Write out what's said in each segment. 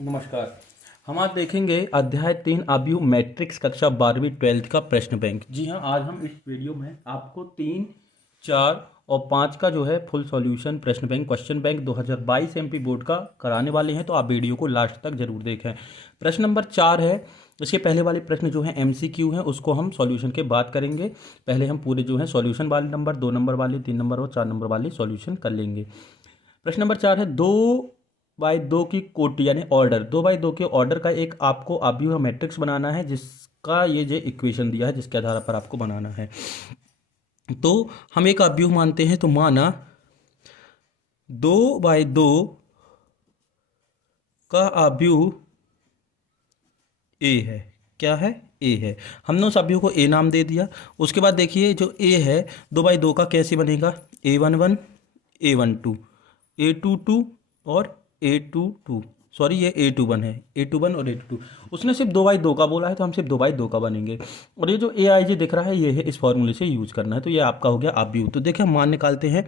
नमस्कार। हम आज देखेंगे अध्याय 3 अभियोग मैट्रिक्स कक्षा 12वीं 12th का प्रश्न बैंक। जी हाँ, आज हम इस वीडियो में आपको 3, 4 और 5 का जो है फुल सॉल्यूशन प्रश्न bank question bank 2022 MP board का कराने वाले हैं, तो आप वीडियो को लास्ट तक जरूर देखें। प्रश्न नंबर 4 है। इसके पहले वाले प्रश्न जो है एमसीक्यू हैं, उसको हम सॉल्यूशन के बाद करेंगे। पहले हम पूरे जो है सॉल्यूशन वाले नंबर, 2 नंबर वाले, 3 नंबर और 4 नंबर वाले सॉल्यूशन कर लेंगे। प्रश्न नंबर 4 है, 2 बाई 2 की कोटि यानी ऑर्डर, 2 बाई 2 के ऑर्डर का एक आपको अभिव्यय मैट्रिक्स बनाना है, जिसका ये जो इक्वेशन दिया है, जिसके आधार पर आपको बनाना है। तो हम एक अभिव्यय मानते हैं, तो माना 2 बाई 2 का अभिव्यय ए है। क्या है? ए है। हमने उस अभिव्यय को ए नाम दे दिया। उसके बाद देखिए, जो ए है 2 बाई 2 का कैसे बनेगा? A11 A12 A22 और A22, सॉरी ये A21 है, A21 और A22। उसने सिर्फ 2 बाई 2 का बोला है, तो हम सिर्फ 2 बाई 2 का बनेंगे। और ये जो AIJ दिख रहा है, ये है, इस फॉर्मूले से यूज करना है। तो ये आपका हो गया अभिव्यय। तो देखिए हम मान निकालते हैं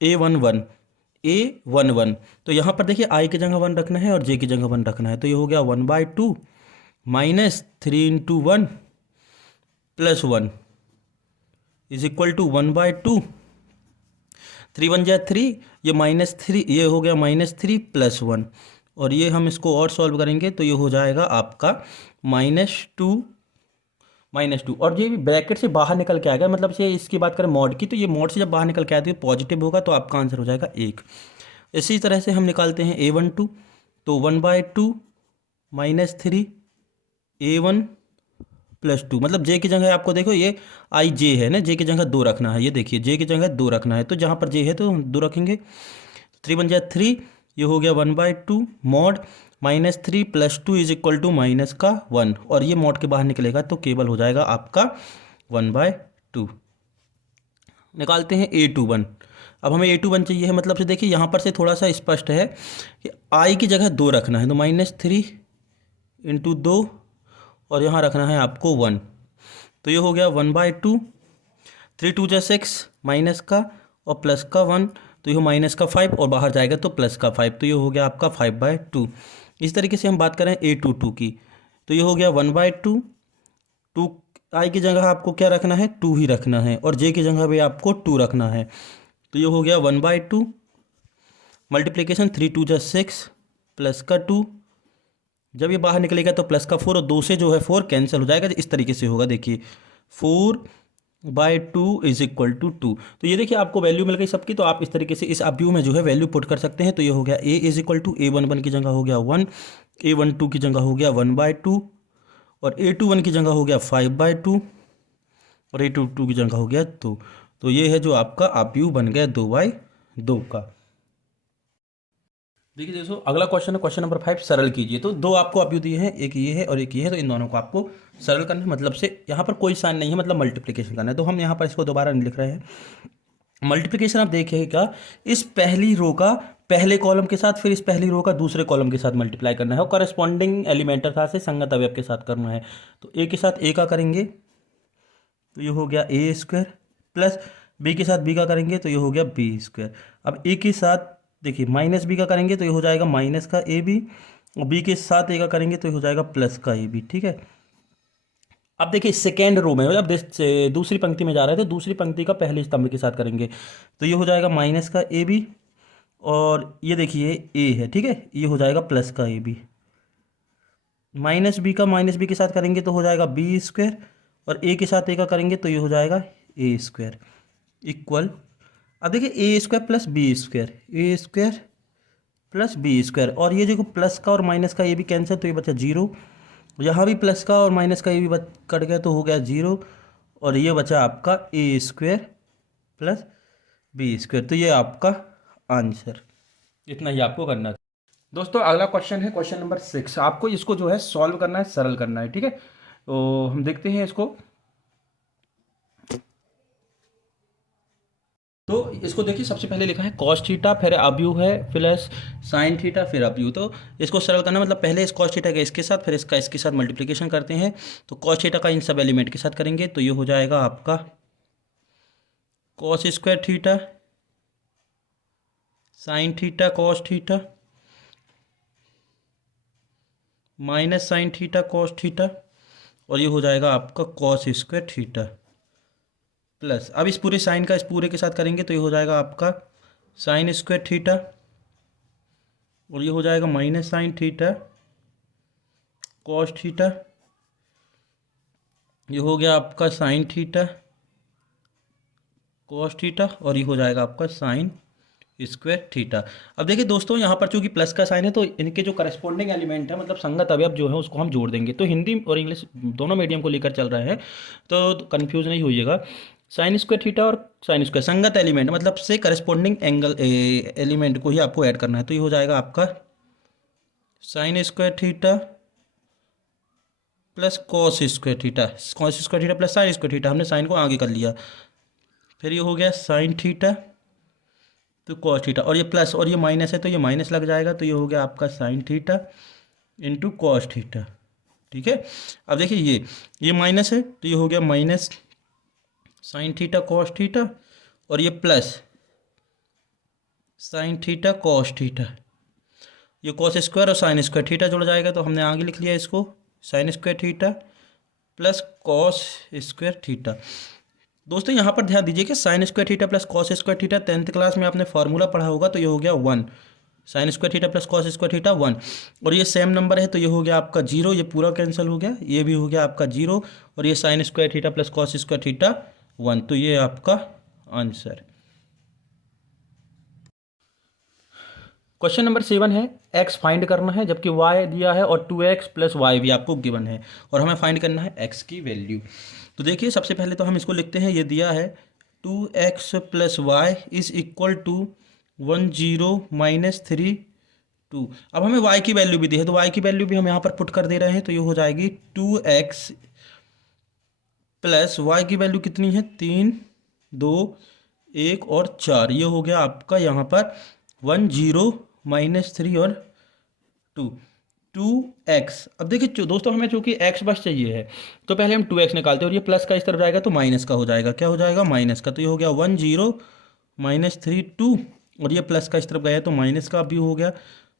A11 तो यहाँ पर देखिए आई की जगह 1 रखना है और जे की जगह 1 रखना है। तो ये हो गया 1/2 minus 3 × 1 plus 1 is equal to 1/2। 3 × 1 = 3, ये -3, ये हो गया -3 प्लस 1। और ये हम इसको और सॉल्व करेंगे तो ये हो जाएगा आपका -2 और ये भी ब्रैकेट से बाहर निकल के आएगा। मतलब से इसकी बात करें मॉड की, तो ये मॉड से जब बाहर निकल के आए तो ये पॉजिटिव होगा, तो आपका आंसर हो जाएगा 1। इसी तरह से हम निकालते हैं A12, तो 1/2 -3 A1 प्लस 2, मतलब जे की जगह आपको देखो ये आई जे है ना, जे की जगह 2 रखना है। ये देखिए जे की जगह 2 रखना है, तो जहाँ पर जे है तो 2 रखेंगे। 3 × 1 = 3, ये हो गया 1/2 mod -3 plus 2 is equal to -1, और ये मॉड के बाहर निकलेगा तो केवल हो जाएगा आपका 1/2। निकालते हैं A21। अब हमें A21 चाहिए है, मतलब से देखिए यहाँ पर से थोड़ा सा स्पष्ट है कि आई की जगह 2 रखना है, तो -3 × 2 और यहाँ रखना है आपको 1। तो ये हो गया 1/2। 3 × 2 = 6, माइनस का और प्लस का 1, तो ये -5 और बाहर जाएगा तो प्लस का 5, तो ये हो गया आपका 5/2। इस तरीके से हम बात करें A22 की, तो ये हो गया 1/2। 2 आई की जगह आपको क्या रखना है? 2 ही रखना है, और जे की जगह भी आपको 2 रखना है। तो ये हो गया 1/2 मल्टीप्लीकेशन 3 × 2 = 6 प्लस का 2, जब ये बाहर निकलेगा तो प्लस का 4 और 2 से जो है 4 कैंसिल हो जाएगा। इस तरीके से होगा, देखिए 4/2 इज इक्वल टू 2। तो ये देखिए आपको वैल्यू मिल गई सबकी, तो आप इस तरीके से इस अभिव्यय में जो है वैल्यू पुट कर सकते हैं। तो ये हो गया A is equal to A11 की जगह हो गया 1, A12 की जगह हो गया 1/2 और A21 की जगह हो गया 5/2 और A22 की जगह हो गया 2। तो ये है जो आपका अभिव्यय बन गया 2/2 का। देखिए दोस्तों, अगला क्वेश्चन है क्वेश्चन नंबर 5, सरल कीजिए। तो 2 आपको अवयव दिए हैं, एक ये है और एक ये है, तो इन दोनों को आपको सरल करना है। मतलब से यहाँ पर कोई साइन नहीं है, मतलब मल्टीप्लिकेशन करना है। तो हम यहाँ पर इसको दोबारा नहीं लिख रहे हैं। मल्टीप्लिकेशन आप देखिएगा, इस पहली रो का पहले कॉलम के साथ, फिर इस पहली रो का दूसरे कॉलम के साथ मल्टीप्लाई करना है और करस्पॉन्डिंग एलिमेंटर था से संगत अवयव के साथ करना है। तो ए के साथ ए का करेंगे तो ये हो गया A² प्लस बी के साथ बी का करेंगे तो ये हो गया B²। अब ए के साथ देखिए -b का करेंगे तो ये हो जाएगा माइनस का AB, और बी के साथ ए का करेंगे तो ये हो जाएगा प्लस का AB। ठीक है। अब देखिए सेकेंड रो में, मतलब दूसरी पंक्ति में जा रहे थे, दूसरी पंक्ति का पहले स्तंभ के साथ करेंगे तो ये हो जाएगा माइनस का AB, और ये देखिए ए है, ठीक है, ये हो जाएगा प्लस का AB। -b का -b के साथ करेंगे तो हो जाएगा B², और ए के साथ ए का करेंगे तो ये हो जाएगा A² इक्वल। अब देखिए A² plus B², A² plus B², और ये देखो प्लस का और माइनस का ये भी कैंसिल, तो ये बचा 0। यहाँ भी प्लस का और माइनस का ये भी कट गया तो हो गया 0, और ये बचा आपका A² प्लस B²। तो ये आपका आंसर, इतना ही आपको करना है। दोस्तों अगला क्वेश्चन है क्वेश्चन नंबर 6। आपको इसको जो है सॉल्व करना है, सरल करना है। ठीक है, तो हम देखते हैं इसको। तो इसको देखिए, सबसे पहले लिखा है cos थीटा, फिर अवयव है प्लस sin थीटा, फिर अवयव। तो इसको सरल करना मतलब पहले इस cos थीटा का इसके साथ, फिर इसका इसके साथ मल्टीप्लिकेशन करते हैं। तो cos थीटा का इन सब एलिमेंट के साथ करेंगे तो ये हो जाएगा आपका cos² theta, sin theta cos theta, minus sine theta cos theta, और ये हो जाएगा आपका कॉस स्क्वायर थीटा प्लस, अब इस पूरे साइन का इस पूरे के साथ करेंगे तो ये हो जाएगा आपका साइन स्क्वायर थीटा, और ये हो जाएगा minus sine theta cos theta, ये हो गया आपका साइन थीटा कॉस थीटा, और ये हो जाएगा आपका साइन स्क्वायर थीटा। अब देखिए दोस्तों, यहाँ पर चूंकि प्लस का साइन है तो इनके जो करस्पॉन्डिंग एलिमेंट है, मतलब संगत अवयव जो है उसको हम जोड़ देंगे। तो हिंदी और इंग्लिश दोनों मीडियम को लेकर चल रहे हैं तो कन्फ्यूज नहीं होइएगा। साइन स्क्वायर थीटा और साइन स्क्वायर संगत एलिमेंट मतलब से करस्पॉन्डिंग एंगल एलिमेंट को ही आपको ऐड करना है। तो ये हो जाएगा आपका sine square theta plus cos square theta, cos square theta plus sine square theta, हमने साइन को आगे कर लिया। फिर ये हो गया साइन थीटा तो कॉस थीटा, और ये प्लस और ये माइनस है तो ये माइनस लग जाएगा, तो ये हो गया आपका sine theta into cos theta. ठीक है, अब देखिए ये माइनस है तो ये हो गया minus sine theta cos theta, और ये plus sine theta cos theta, ये कॉस स्क्वायर और साइन स्क्वायर थीटा जुड़ जाएगा तो हमने आगे लिख लिया इसको sine square theta plus cos square theta. दोस्तों यहाँ पर ध्यान दीजिए कि sine square theta plus cos square theta 10th class में आपने फार्मूला पढ़ा होगा, तो ये हो गया 1, sine square theta plus cos square theta 1, और ये सेम नंबर है तो ये हो गया आपका 0, ये पूरा कैंसिल हो गया, ये भी हो गया आपका 0, और ये sine square theta plus cos square theta 1, तो ये आपका आंसर। क्वेश्चन नंबर 7 है, x फाइंड करना है जबकि y दिया है और 2x प्लस वाई भी आपको गिवन है, और हमें फाइंड करना है x की वैल्यू। तो देखिए सबसे पहले तो हम इसको लिखते हैं, ये दिया है 2x plus y is equal to 10 minus 3 2। अब हमें y की वैल्यू भी दी है तो y की वैल्यू भी हम यहाँ पर पुट कर दे रहे हैं, तो ये हो जाएगी 2x प्लस वाई की वैल्यू कितनी है 3 2 1 और 4, ये हो गया आपका यहाँ पर 10 माइनस 3 और 2x। अब देखिए दोस्तों हमें चूंकि x बस चाहिए है तो पहले हम 2x निकालते हैं, और ये प्लस का इस तरफ जाएगा तो माइनस का हो जाएगा, क्या हो जाएगा माइनस का, तो ये हो गया 10 माइनस 3 2, और ये प्लस का इस तरफ गया तो माइनस का भी हो गया,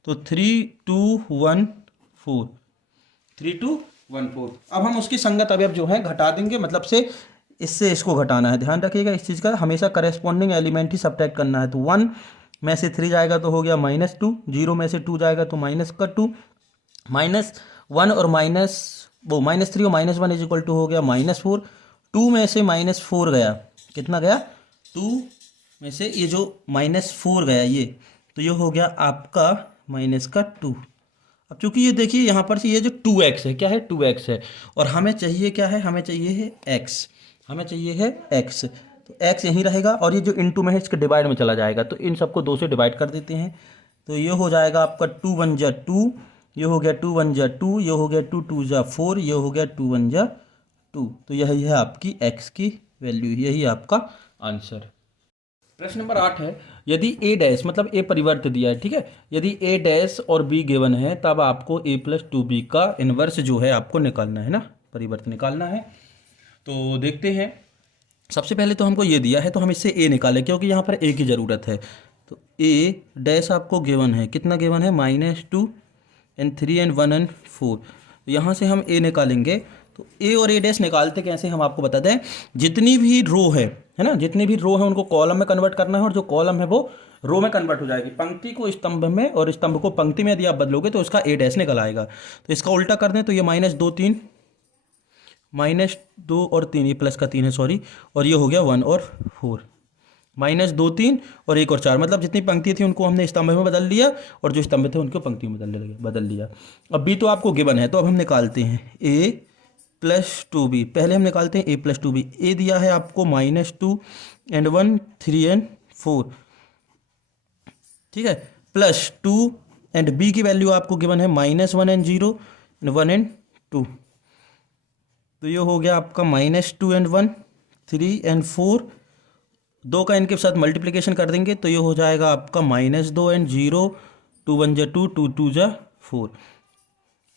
तो 3 2 1 4 3 2 1 4। अब हम उसकी संगत अवयव जो है घटा देंगे, मतलब से इससे इसको घटाना है, ध्यान रखिएगा इस चीज़ का, हमेशा करेस्पॉन्डिंग एलिमेंट ही सब्ट्रैक्ट करना है। तो 1 में से 3 जाएगा तो हो गया -2, 0 में से 2 जाएगा तो माइनस का 2, -1 और -3 और -1 इज इक्वल टू हो गया -4, 2 में से -4 गया, कितना गया 2 में से ये जो -4 गया ये, तो ये हो गया आपका -2। अब चूंकि ये देखिए यहाँ पर से ये जो 2x है, क्या है 2x है, और हमें चाहिए क्या है, हमें चाहिए है x, हमें चाहिए है x, तो x यहीं रहेगा, और ये जो इनटू में है इसके डिवाइड में चला जाएगा, तो इन सबको 2 से डिवाइड कर देते हैं, तो ये हो जाएगा आपका 2 1 जा 2, ये हो गया 2 1 जा 2, ये हो गया 2 2 जा 4, ये हो गया 2 1 जा 2, तो यही है आपकी x की वैल्यू, यही आपका आंसर। प्रश्न नंबर 8 है, यदि a डैश मतलब a परिवर्त दिया है, ठीक है, यदि a डैश और b गिवन है तब आपको a प्लस 2b का इन्वर्स जो है आपको निकालना है ना, परिवर्त निकालना है। तो देखते हैं, सबसे पहले तो हमको ये दिया है तो हम इससे a निकालें क्योंकि यहाँ पर a की ज़रूरत है। तो a डैश आपको गिवन है, कितना गिवन है -2 and 3 and 1 and 4, तो यहाँ से हम a निकालेंगे। तो a और a डैश निकालते कैसे हम आपको बता दें, जितनी भी रो है ना, जितनी भी रो है उनको कॉलम में कन्वर्ट करना है, और जो कॉलम है वो रो में कन्वर्ट हो जाएगी, पंक्ति को स्तंभ में और स्तंभ को पंक्ति में यदि आप बदलोगे तो उसका a डैश निकल आएगा। तो इसका उल्टा कर दें तो ये -2 3 -2 और 3, ये प्लस का 3 है सॉरी, और ये हो गया 1 और 4, -2 3 और 1 और 4, मतलब जितनी पंक्ति थी उनको हमने स्तंभ में बदल लिया और जो स्तंभ थे उनको पंक्ति में बदल लिया। अब b तो आपको गिवन है तो अब हम निकालते हैं a प्लस 2b, पहले हम निकालते हैं a प्लस 2b। a दिया है आपको -2 and 1 3 and 4, ठीक है, प्लस 2 एंड b की वैल्यू आपको गिवन है -1 and 0 and 1 and 2, तो ये हो गया आपका -2 and 1 3 and 4, 2 का इनके साथ मल्टीप्लिकेशन कर देंगे तो ये हो जाएगा आपका -2 and 0, 2 1 जा 2 2 2 जा 4,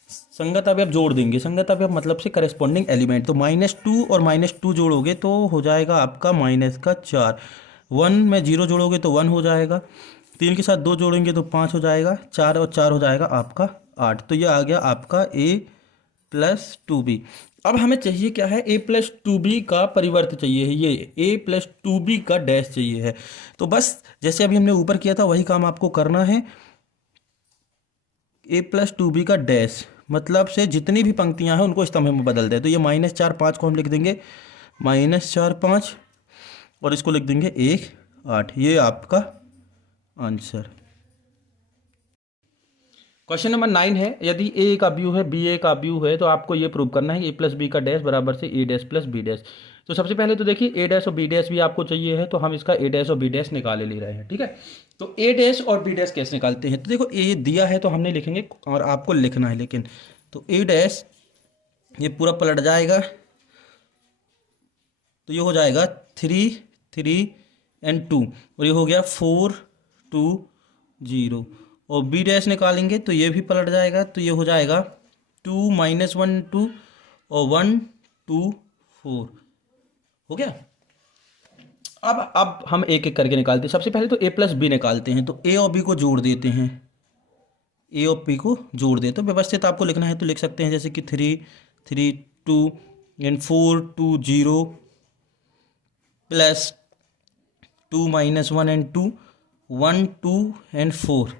संगत अवयव जोड़ देंगे, संगत अवयव मतलब से करेस्पॉन्डिंग एलिमेंट, तो -2 और -2 जोड़ोगे तो हो जाएगा आपका -4, 1 में 0 जोड़ोगे तो 1 हो जाएगा, 3 के साथ 2 जोड़ेंगे तो 5 हो जाएगा, 4 और 4 हो जाएगा आपका 8। तो ये आ गया आपका a+2b। अब हमें चाहिए क्या है, a+2b का परिवर्त चाहिए है, ये a+2b का डैश चाहिए है। तो बस जैसे अभी हमने ऊपर किया था वही काम आपको करना है। a+2b का डैश मतलब से जितनी भी पंक्तियां हैं उनको स्तंभ में बदल दें। तो ये -4 5 को हम लिख देंगे -4 5 और इसको लिख देंगे 1 8। ये आपका आंसर। क्वेश्चन नंबर 9 है, यदि ए का व्यू है बी ए का व्यू है तो आपको ये प्रूव करना है a+b का डैश बराबर से a+b डैश। तो सबसे पहले तो देखिए a डैश और b डैश भी आपको चाहिए है, तो हम इसका a डैश और b डैश निकाले ले रहे हैं। ठीक है, तो a डैश और b डैश कैसे निकालते हैं, तो देखो a दिया है तो हमने लिखेंगे और आपको लिखना है लेकिन। तो a डैश ये पूरा पलट जाएगा तो ये हो जाएगा 3 3 एंड 2 और ये हो गया 4 2 0। और बी डैश निकालेंगे तो ये भी पलट जाएगा तो ये हो जाएगा 2 -1 2 और 1 2 4। हो गया। अब हम एक एक करके निकालते हैं। सबसे पहले तो a+b निकालते हैं, तो a और b को जोड़ देते हैं, a और b को जोड़ देते तो व्यवस्थित आपको लिखना है तो लिख सकते हैं, जैसे कि 3 3 2 एंड 4 2 0 प्लस 2 -1 एंड 2 1 2 एंड 4।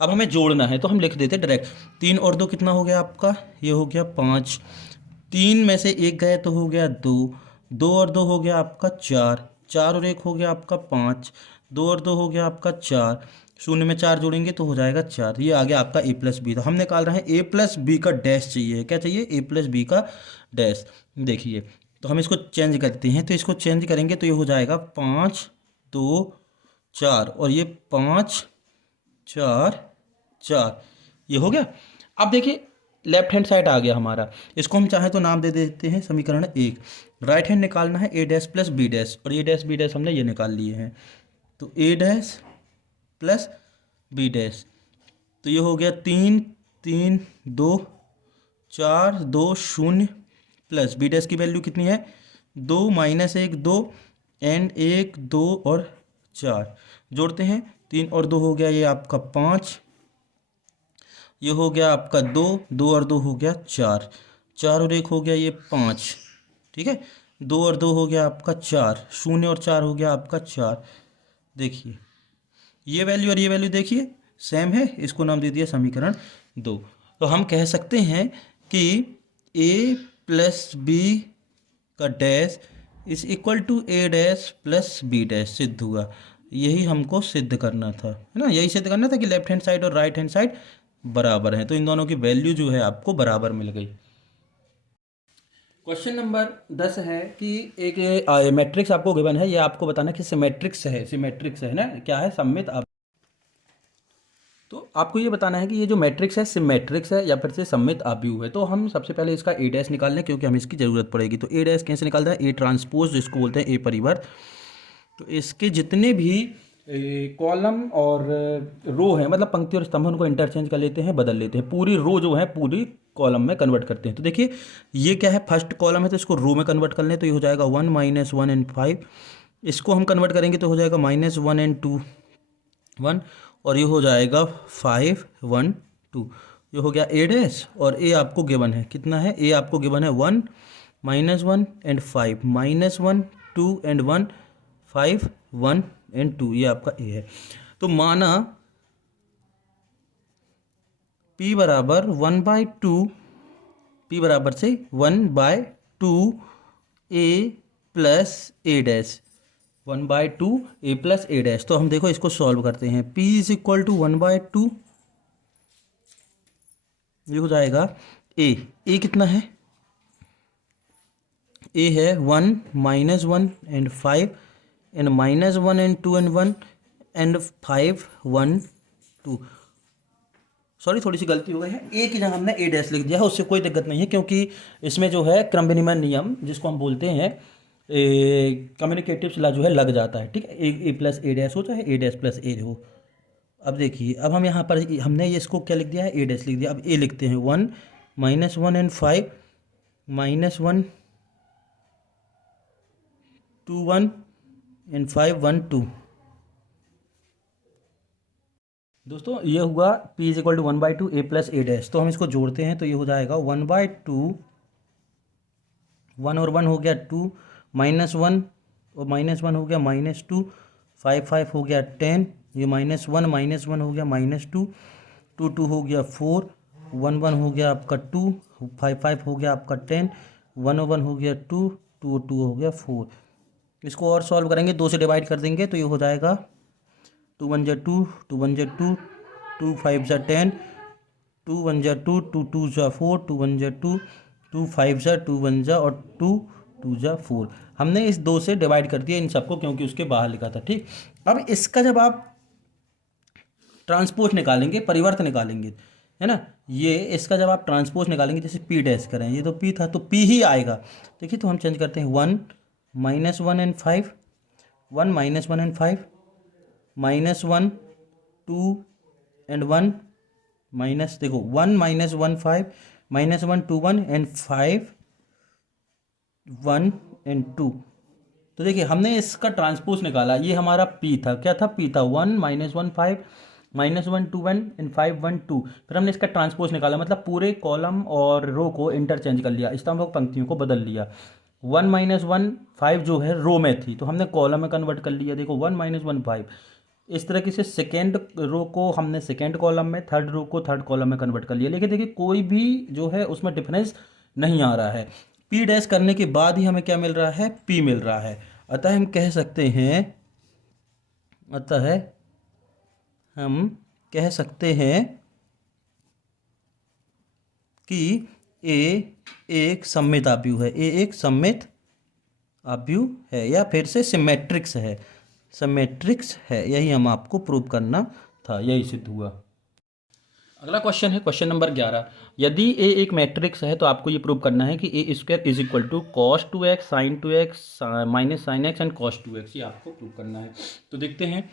अब हमें जोड़ना है तो हम लिख देते डायरेक्ट। 3 और 2 कितना हो गया आपका, ये हो गया 5। 3 में से 1 गए तो हो गया 2। 2 और 2 हो गया आपका 4। 4 और 1 हो गया आपका 5। 2 और 2 हो गया आपका 4। शून्य में 4 जोड़ेंगे तो हो जाएगा 4। ये आ गया आपका a+b। तो हम निकाल रहे हैं a+b का डैश चाहिए। क्या चाहिए, a+b का डैश। देखिए तो हम इसको चेंज करते हैं, तो इसको चेंज करेंगे तो ये हो जाएगा 5 2 4 और ये 5 4 4। ये हो गया। अब देखिए लेफ्ट हैंड साइड आ गया हमारा, इसको हम चाहें तो नाम दे देते हैं समीकरण 1। राइट हैंड निकालना है a dash plus b dash और a डैश b डैश हमने ये निकाल लिए हैं। तो a dash plus b dash तो ये हो गया 3 3 2 4 2 0 प्लस b डैश की वैल्यू कितनी है 2 -1 2 एंड 1 2 और 4। जोड़ते हैं 3 और 2 हो गया ये आपका 5। ये हो गया आपका 2 2 और 2 हो गया 4। 4 और 1 हो गया ये 5। ठीक है, 2 और 2 हो गया आपका 4। 0 और 4 हो गया आपका 4। देखिए ये वैल्यू और ये वैल्यू देखिए सेम है, इसको नाम दे दिया समीकरण 2। तो हम कह सकते हैं कि a+b का dash is equal to a dash plus b dash सिद्ध हुआ। यही हमको सिद्ध करना था, है ना, यही सिद्ध करना था कि लेफ्ट हैंड साइड और राइट हैंड साइड बराबर है। तो इन दोनों की वैल्यू जो है आपको बराबर मिल गई। क्वेश्चन नंबर 10 है कि एक मैट्रिक्स आपको गिवन है, ये आपको बताना कि सिमेट्रिक्स है, सिमेट्रिक्स है ना, क्या है, सममित। आप तो आपको ये बताना है कि ये जो मैट्रिक्स है सिमेट्रिक्स है या फिर से सममित आव्यूह है। तो हम सबसे पहले इसका ए डैश निकाल लें क्योंकि हमें इसकी ज़रूरत पड़ेगी। तो ए डैश कैसे निकालता है, ए ट्रांसपोज जिसको बोलते हैं ए परिवर्त। तो इसके जितने भी कॉलम और रो हैं, मतलब पंक्ति और स्तंभ, उनको इंटरचेंज कर लेते हैं, बदल लेते हैं। पूरी रो जो है पूरी कॉलम में कन्वर्ट करते हैं। तो देखिए ये क्या है, फर्स्ट कॉलम है तो इसको रो में कन्वर्ट कर लें तो ये हो जाएगा 1 -1 एंड 5। इसको हम कन्वर्ट करेंगे तो हो जाएगा -1 एंड 2 1 और ये हो जाएगा 5 1 2। ये हो गया ए डैश और ए आपको गिवन है कितना है, ए आपको गिवन है 1 -1 एंड 5 -1 2 एंड 1 5 1 एंड 2। ये आपका ए है। तो माना p बराबर 1/2, p बराबर से 1/2 a plus A dash 1/2 a plus A dash. तो हम देखो इसको सॉल्व करते हैं। p इज इक्वल टू 1/2, ये हो जाएगा a कितना है, a है 1 -1 and 5 and -1 and 2 and 1 and 5 1 2। Sorry थोड़ी सी गलती हो गई है, ए की जगह हमने ए डैश लिख दिया है, उससे कोई दिक्कत नहीं है क्योंकि इसमें जो है क्रम विनिमय नियम जिसको हम बोलते हैं कम्युनिकेटिव सिला जो है लग जाता है। ठीक है, ए प्लस ए डैश हो चाहे ए डैश प्लस ए हो। अब देखिए अब हम यहाँ पर हमने ये इसको क्या लिख दिया है, ए डैश लिख दिया। अब ए लिखते हैं 1 -1 एंड 5 -1 2 1 एंड 5 1 2। दोस्तों ये हुआ p is equal to 1/2 a plus a dash. तो हम इसको जोड़ते हैं तो ये हो जाएगा 1/2, 1 और 1 हो गया 2, -1 और -1 हो गया -2, 5 5 हो गया 10, ये -1 हो गया -2, 2 2 हो गया 4, 1 1 हो गया आपका 2, 5 5 हो गया आपका 10, 1 1 हो गया 2, 2 2 हो गया 4। इसको और सॉल्व करेंगे, 2 से डिवाइड कर देंगे तो ये हो जाएगा 2 1 जा 2, 2 1 जा 2, 2 5 जा 10, 2 1 जा 2, 2 2 जा 4, 2 1 जा 2, 2 5 जा 2 1 जा और 2 2 जा 4। हमने इस 2 से डिवाइड कर दिया इन सबको क्योंकि उसके बाहर लिखा था। ठीक, अब इसका जब आप ट्रांसपोज निकालेंगे, परिवर्त निकालेंगे, है ना, ये इसका जब आप ट्रांसपोज निकालेंगे, जैसे पी डैश करें, ये तो पी था तो पी ही आएगा। देखिए तो हम चेंज करते हैं 1 -1 एंड 5, 1 -1 एंड 5, -1 2 एंड 1, माइनस देखो 1 -1 5, -1 2 1 एंड 5 1 एंड 2। तो देखिए हमने इसका ट्रांसपोज निकाला, ये हमारा p था, क्या था, p था 1 -1 5, -1 2 1 एंड 5 1 2। फिर हमने इसका ट्रांसपोज निकाला, मतलब पूरे कॉलम और रो को इंटरचेंज कर लिया, स्तंभ पंक्तियों को बदल लिया। 1 -1 5 जो है रो में थी तो हमने कॉलम में कन्वर्ट कर लिया। देखो 1 -1 5, इस तरीके से सेकेंड रो को हमने सेकेंड कॉलम में, थर्ड रो को थर्ड कॉलम में कन्वर्ट कर लिया। लेकिन देखिए कोई भी जो है उसमें डिफरेंस नहीं आ रहा है। पी डैश करने के बाद ही हमें क्या मिल रहा है, पी मिल रहा है। अतः हम कह सकते हैं, कि ए एक सममित आव्यूह है, ए एक सममित आव्यूह है या फिर से सिमेट्रिक्स है, सिमेट्रिक्स है। यही हम आपको प्रूव करना था, यही सिद्ध हुआ। अगला क्वेश्चन है क्वेश्चन नंबर 11। यदि ए एक मैट्रिक्स है तो आपको ये प्रूव करना है कि A square is equal to cos 2x sin 2x minus sine x and cos 2x, ये आपको प्रूव करना है। तो देखते हैं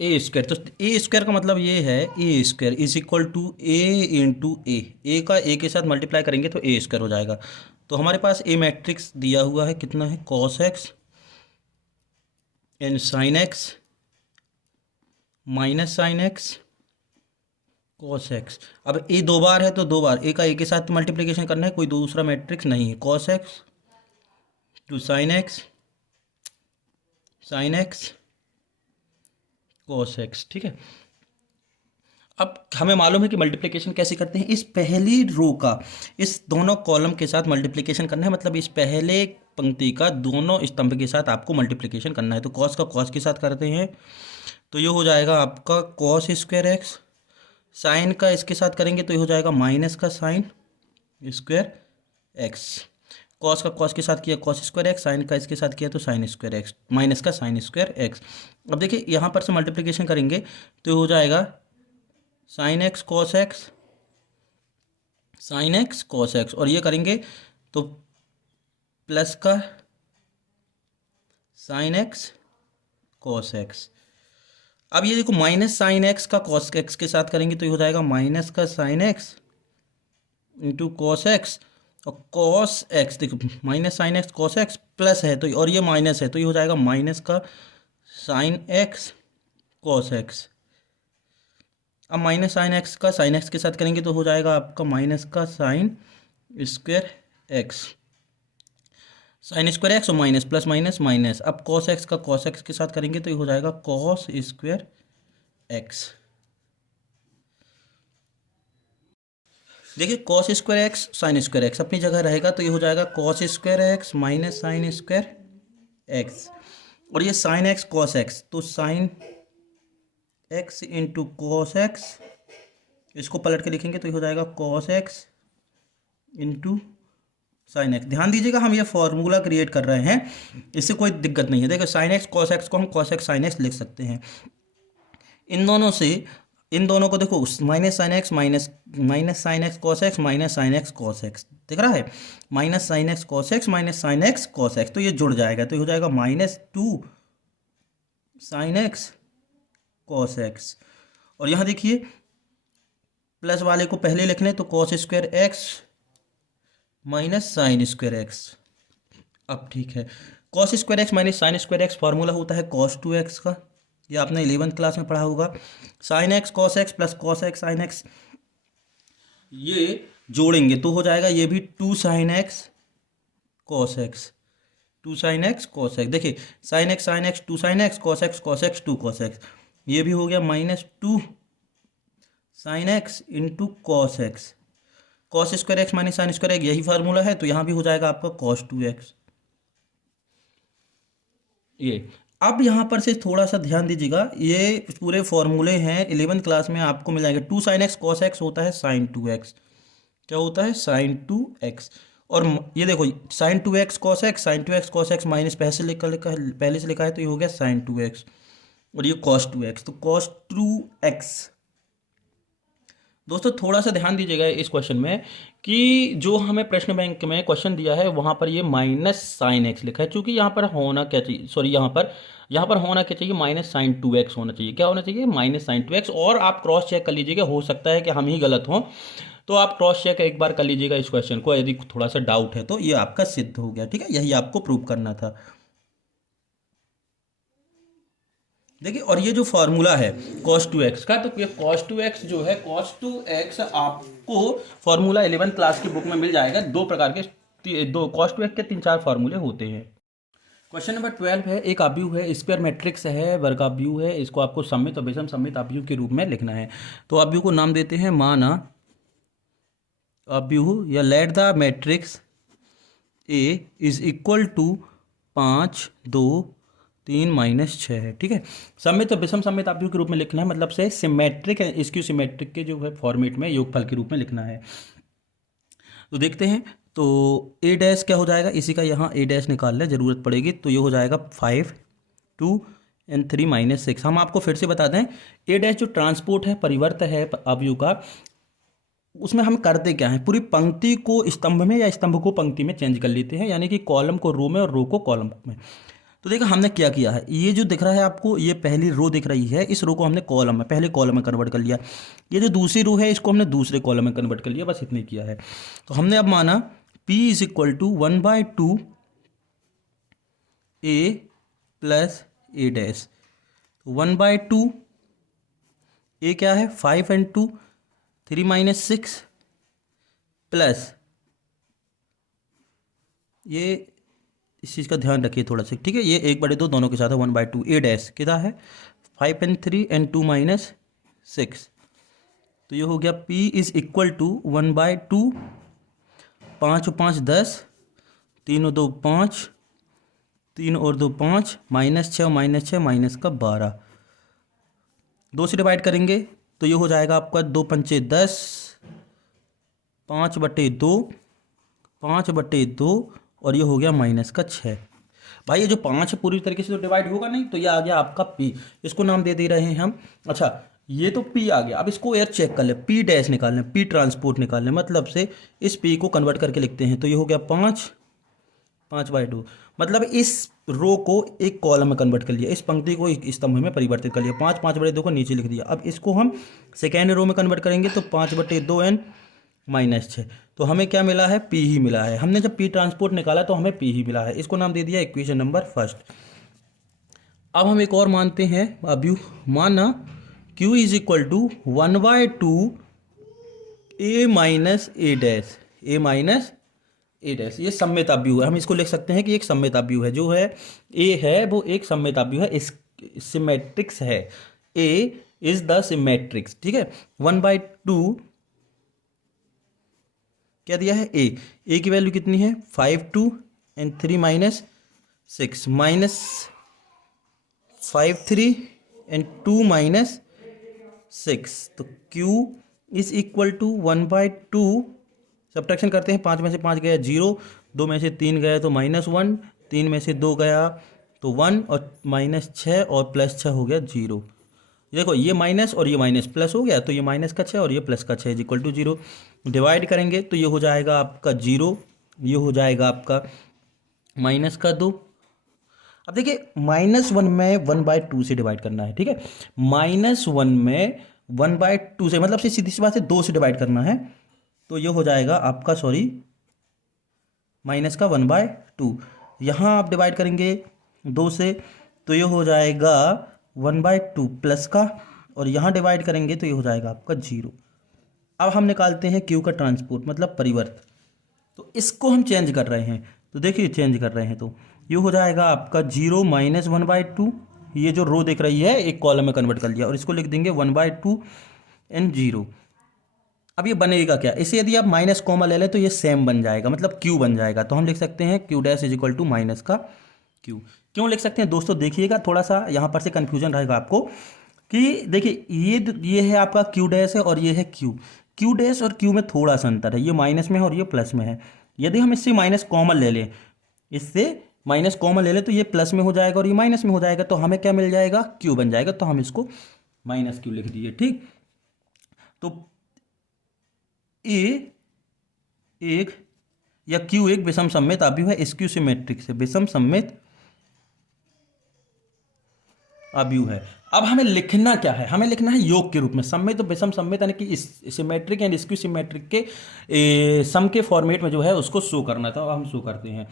ए स्क्वायर, तो ए स्क्वायर का मतलब ये है A square is equal to A into A का ए के साथ मल्टीप्लाई करेंगे तो ए स्क्वायर हो जाएगा। तो हमारे पास ए मैट्रिक्स दिया हुआ है, कितना है, cos x and sin x minus sine x cos x। अब ए 2 बार है तो 2 बार ए का ए के साथ मल्टीप्लिकेशन करना है, कोई दूसरा मैट्रिक्स नहीं है। cos x to sin x, sin x cos x, ठीक है। अब हमें मालूम है कि मल्टीप्लिकेशन कैसे करते हैं, इस पहली रो का इस दोनों कॉलम के साथ मल्टीप्लिकेशन करना है, मतलब इस पहले पंक्ति का दोनों स्तंभ के साथ आपको मल्टीप्लिकेशन करना है। तो cos का cos के साथ करते हैं तो ये हो जाएगा आपका cos स्क्वायर एक्स, साइन का इसके साथ करेंगे तो ये हो जाएगा माइनस का साइन स्क्वायर एक्स। cos का cos के साथ किया cos स्क्वायर एक्स, साइन का इसके साथ किया तो साइन स्क्वायर एक्स, माइनस का साइन स्क्वायर एक्स। अब देखिए यहाँ पर से मल्टीप्लिकेशन करेंगे तो हो जाएगा sign x cos x, sine x cos x, और ये करेंगे तो प्लस का साइन एक्स कॉस एक्स। अब ये देखो माइनस साइन एक्स का कॉस एक्स के साथ करेंगे तो ये हो जाएगा माइनस का sine x into cos x, और कॉस एक्स देखो minus sine x cos x plus है तो और ये माइनस है तो ये हो जाएगा माइनस का साइन एक्स कॉस एक्स। अब माइनस साइन एक्स का साइन एक्स के साथ करेंगे तो हो जाएगा आपका माइनस का sine square x, sine square x और माइनस प्लस माइनस माइनस। अब कॉस एक्स का कॉस एक्स के साथ करेंगे तो ये हो जाएगा कॉस स्क्वायर एक्स। देखिए cos square x sine square x अपनी जगह रहेगा तो ये हो जाएगा cos square x minus sine square x, और ये साइन एक्स कॉस एक्स तो sign x into cos x, इसको पलट के लिखेंगे तो ये हो जाएगा cos x into sine x. ध्यान दीजिएगा हम ये फॉर्मूला क्रिएट कर रहे हैं, इससे कोई दिक्कत नहीं है। देखो साइन एक्स कॉस एक्स को हम कॉस एक्स साइन एक्स लिख सकते हैं। इन दोनों को देखो minus sine x minus sine x cos x minus sine x cos x दिख रहा है, minus sine x cos x minus sine x cos x, तो ये जुड़ जाएगा तो ये हो जाएगा -2 साइन एक्स कॉस एक्स। और यहाँ देखिए प्लस वाले को पहले लिख लें तो cos square x minus sine square x. अब ठीक है, cos square x minus sine square x formula होता है cos 2x का, ये आपने 11th क्लास में पढ़ा होगा। Sine x cos x plus cos x sine x, ये जोड़ेंगे तो हो जाएगा ये भी 2 sine x cos x, 2 sine x cos x. देखिए sine x 2 sine x cos x 2 cos x, ये भी हो गया -2 sine x into cos x, cos square x minus sine square x, यही फार्मूला है, तो यहाँ भी हो जाएगा आपका कॉस 2x। ये अब यहाँ पर से थोड़ा सा ध्यान दीजिएगा, ये पूरे फॉर्मूले हैं 11th क्लास में आपको मिल जाएगा। 2 साइन एक्स कॉस एक्स होता है साइन 2x, क्या होता है साइन 2x। और ये देखो sine 2x cos x, sine 2x cos x minus पहले से लिखा है तो ये हो गया साइन 2x, और ये कॉस 2x, तो कॉस 2x। दोस्तों थोड़ा सा ध्यान दीजिएगा इस क्वेश्चन में कि जो हमें प्रश्न बैंक में क्वेश्चन दिया है वहाँ पर ये माइनस साइन एक्स लिखा है, चूंकि यहाँ पर होना क्या चाहिए, सॉरी यहाँ पर होना क्या चाहिए, माइनस साइन 2x होना चाहिए। क्या होना चाहिए, माइनस साइन 2x। और आप क्रॉस चेक कर लीजिएगा, हो सकता है कि हम ही गलत हों, तो आप क्रॉस चेक एक बार कर लीजिएगा इस क्वेश्चन को, यदि थोड़ा सा डाउट है तो ये आपका सिद्ध हो गया। ठीक है, यही आपको प्रूव करना था। देखिए और ये जो फॉर्मूला है cos 2x का, तो ये cos 2x जो है, cos 2x आपको फॉर्मूला 11th क्लास की बुक में मिल जाएगा। दो प्रकार के दो cos 2x के 3-4 फार्मूले होते हैं। क्वेश्चन नंबर 12 है, एक आव्यूह है, स्क्वायर मैट्रिक्स है, वर्गाव्यूह है, इसको आपको सममित और विषम सममित आव्यूह के रूप में लिखना है। तो आव्यूह को नाम देते हैं माना आव्यूह, या let the matrix A is equal to 5 2 3 -6 है। ठीक है, सममित और विषम सममित आव्यूह के रूप में लिखना है, मतलब से सिमेट्रिक है, इसकी सिमेट्रिक के जो है फॉर्मेट में योगफल के रूप में लिखना है। तो देखते हैं, तो ए डैश क्या हो जाएगा, इसी का यहाँ ए डैश निकाल ले, जरूरत पड़ेगी, तो ये हो जाएगा 5 2 और 3 -6। हम आपको फिर से बता दें, ए डैश जो ट्रांसपोर्ट है, परिवर्त है आव्यूह का, उसमें हम करते क्या है, पूरी पंक्ति को स्तंभ में या स्तंभ को पंक्ति में चेंज कर लेते हैं, यानी कि कॉलम को रो में और रो को कॉलम में। तो देखो हमने क्या किया है, ये जो दिख रहा है आपको, ये पहली रो दिख रही है, इस रो को हमने कॉलम में, पहले कॉलम में कन्वर्ट कर लिया। ये जो दूसरी रो है इसको हमने दूसरे कॉलम में कन्वर्ट कर लिया, बस इतने किया है। तो हमने अब माना P is equal to 1/2 A plus A dash. 1/2 A क्या है, 5 और 2 3 -6 प्लस, ये इस चीज़ का ध्यान रखिए थोड़ा सा। ठीक है, ये 1/2 दोनों के साथ है, 1/2 ए डैश कितना है 5 और 3 और 2 -6, तो ये हो गया P इज इक्वल टू 1/2, 5 और 5 10, 3 और 2 5, 3 और 2 5, -6 और -6 माइनस का 12, 2 से डिवाइड करेंगे तो ये हो जाएगा आपका 2 पंचे 10, 5/2, 5/2, और ये हो गया -6। भाई ये जो 5 है पूरी तरीके से तो डिवाइड होगा नहीं, तो ये आ गया आपका P, इसको नाम दे रहे हैं हम। अच्छा ये तो P आ गया, अब इसको यार चेक कर ले, P डैश निकाल लें, P ट्रांसपोर्ट निकाल लें, मतलब से इस P को कन्वर्ट करके लिखते हैं, तो ये हो गया 5/2, मतलब इस रो को एक कॉलम में कन्वर्ट कर लिया, इस पंक्ति को एक स्तंभ में परिवर्तित कर लिया, 5/2 को नीचे लिख दिया। अब इसको हम सेकेंड रो में कन्वर्ट करेंगे तो 5/2 और -6, तो हमें क्या मिला है, P ही मिला है। हमने जब P ट्रांसपोर्ट निकाला तो हमें P ही मिला है, इसको नाम दे दिया इक्वेशन नंबर फर्स्ट। अब हम एक और मानते हैं अव्यूह, माना Q is equal to 1/2 A minus A dash, A minus A dash, ये सममित अव्यूह है। हम इसको लिख सकते हैं कि एक सममित अव्यूह है, जो है A है वो एक सममित अव्यूह है, सिमेट्रिक्स है, A इज द सिमेट्रिक्स। ठीक है, 1/2 क्या दिया है, ए की वैल्यू कितनी है 5 2 और 3 -6, -5 3 और 2 -6, तो Q is equal to 1/2, subtraction करते हैं, 5 में से 5 गया 0, 2 में से 3 गया तो -1, 3 में से 2 गया तो 1, और -6 और +6 हो गया 0। देखो ये माइनस और ये माइनस प्लस हो गया, तो ये -6 और ये +6 इज इक्वल टू 0। डिवाइड करेंगे तो ये हो जाएगा आपका 0, ये हो जाएगा आपका -2। अब देखिए -1 में 1/2 से डिवाइड करना है। ठीक है, -1 में 1/2 से, मतलब से सीधी सी बात है 2 से डिवाइड करना है, तो ये हो जाएगा आपका, सॉरी -1/2। यहाँ आप डिवाइड करेंगे 2 से, तो ये हो जाएगा 1/2 प्लस का, और यहाँ डिवाइड करेंगे तो ये हो जाएगा आपका 0। अब हम निकालते हैं क्यू का ट्रांसपोर्ट मतलब परिवर्त। तो इसको हम चेंज कर रहे हैं, तो देखिए चेंज कर रहे हैं तो ये हो जाएगा आपका 0 माइनस 1/2। ये जो रो दिख रही है एक कॉलम में कन्वर्ट कर लिया, और इसको लिख देंगे 1/2 एंड 0। अब ये बनेगा क्या, इसे यदि आप माइनस कॉमा ले लें तो ये सेम बन जाएगा, मतलब क्यू बन जाएगा। तो हम लिख सकते हैं Q dash is equal to minus का क्यू। क्यों लिख सकते हैं दोस्तों, देखिएगा थोड़ा सा यहाँ पर से कन्फ्यूजन रहेगा आपको कि देखिए ये है आपका क्यू डैश है और ये है क्यू। क्यू डैश और क्यू में थोड़ा सा अंतर है, ये माइनस में है और ये प्लस में है। यदि हम इससे माइनस कॉमन ले लें, इससे माइनस कॉमन ले लें तो ये प्लस में हो जाएगा और ये माइनस में हो जाएगा, तो हमें क्या मिल जाएगा, क्यू बन जाएगा। तो हम इसको माइनस क्यू लिख दीजिए, ठीक। तो ए एक या क्यू एक विषम सममित अवयव है, स्क्यू सिमेट्रिक से विषम सममित अवयव है। अब हमें लिखना क्या है, हमें लिखना है योग के रूप में। सममित तो विषम सममित यानी कि सिमेट्रिक एंड स्क्यू सिमेट्रिक के सम के फॉर्मेट में जो है उसको शो करना था, हम शो करते हैं।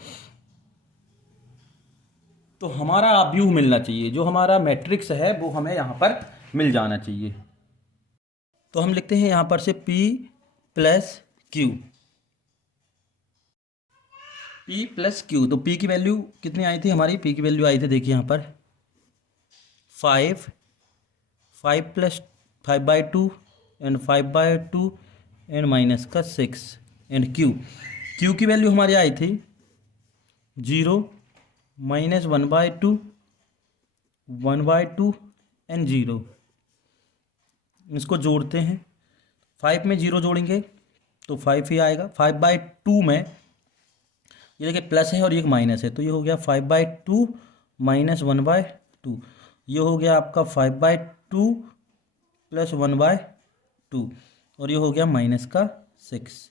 तो हमारा अवयव मिलना चाहिए, जो हमारा मैट्रिक्स है वो हमें यहाँ पर मिल जाना चाहिए। तो हम लिखते हैं यहाँ पर से P plus Q, P plus Q. तो P की वैल्यू कितनी आई थी हमारी, P की वैल्यू आई थी देखिए यहाँ पर 5 प्लस 5/2 एंड 5/2 एंड माइनस का 6 एंड क्यू की वैल्यू हमारी आई थी 0 माइनस 1/2 एंड 0। इसको जोड़ते हैं, 5 में 0 जोड़ेंगे तो 5 ही आएगा। 5/2 में ये देखिए प्लस है और ये माइनस है, तो ये हो गया 5/2 माइनस 1/2। ये हो गया आपका 5/2 प्लस 1/2, और ये हो गया माइनस का 6,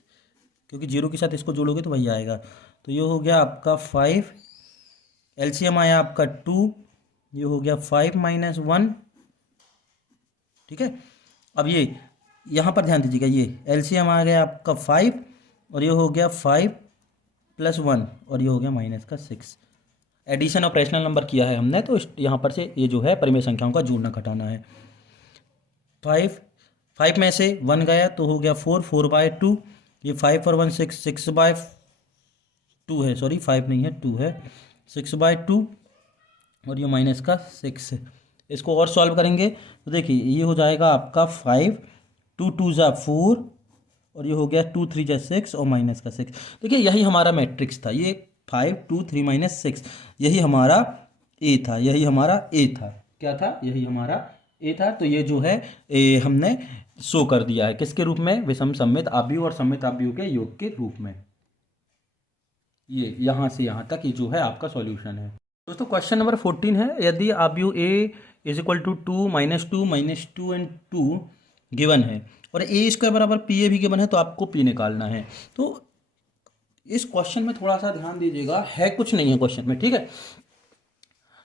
क्योंकि 0 के साथ इसको जोड़ोगे तो वही आएगा। तो ये हो गया आपका 5, एलसीएम आया आपका 2, ये हो गया 5 माइनस 1, ठीक है। अब ये यहाँ पर ध्यान दीजिएगा, ये एलसीएम आ गया आपका 5, और ये हो गया 5 प्लस 1, और ये हो गया माइनस का 6। एडिशन ऑफ रैशनल नंबर किया है हमने, तो यहाँ पर से ये जो है परिमेय संख्याओं का जोड़ना घटाना है। 5 में से 1 गया तो हो गया 4/2। ये 5 और 1 6, 6/2 है, सॉरी 5 नहीं है 2 है, 6/2 और ये माइनस का 6। इसको और सॉल्व करेंगे तो देखिए ये हो जाएगा आपका 5, 2 2 ज़ा 4, और ये हो गया 2 3 ज़ा 6 और माइनस का 6। देखिए यही हमारा मैट्रिक्स था, ये 5 2 3 माइनस 6, यही हमारा ए था, यही हमारा ए था। क्या था, यही हमारा ए था। तो ये जो है हमने शो कर दिया है किसके रूप में, विषम सममित अवयव और सममित अवयव के योग के रूप में। ये यहाँ से यहाँ तक ये जो है आपका सॉल्यूशन है। दोस्तों क्वेश्चन नंबर 14 है, यदि अवयव A is equal to 2 -2 and 2 given है और ए स्क्वायर बराबर पी ए भी गिवन है, तो आपको पी निकालना है। तो इस क्वेश्चन में थोड़ा सा ध्यान दीजिएगा, है कुछ नहीं है क्वेश्चन में, ठीक है।